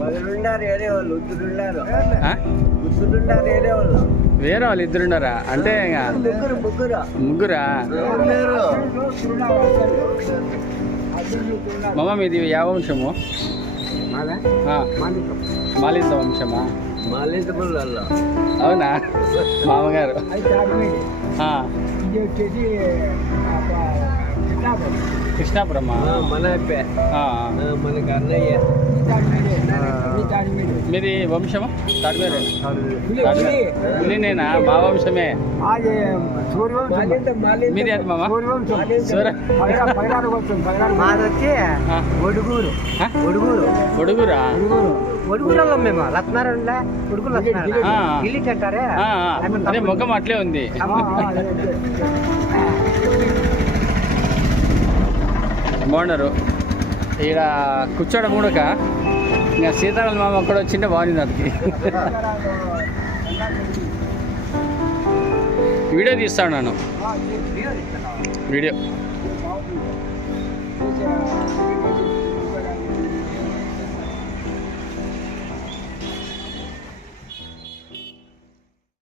వాళ్ళు వేరే వాళ్ళు ఇద్దరున్నారా? అంటే ముగ్గురు ముగ్గురు? ముగ్గురా మామ మీది యా వంశము? వంశమా? మాలింత పిల్లల్లో. అవునా? మామగారు. కృష్ణాపురమా మన అప్పే. ఆ, మనకి అన్నయ్య. మీది వంశమా మా వంశమే మీది అది మామ? ఒడుగూరు? ఒడుగూరు. ఒడుగూరులో లక్ష్మారాయణ లక్ష్మారాయణ అదే ముఖం అట్లే ఉంది. బాగున్నారు. ఇక్కడ కూర్చోడం కూడక ఇంకా సీతారామ మామ కూడా వచ్చింటే బాగుంది అది వీడియో తీస్తాను నేను. వీడియో.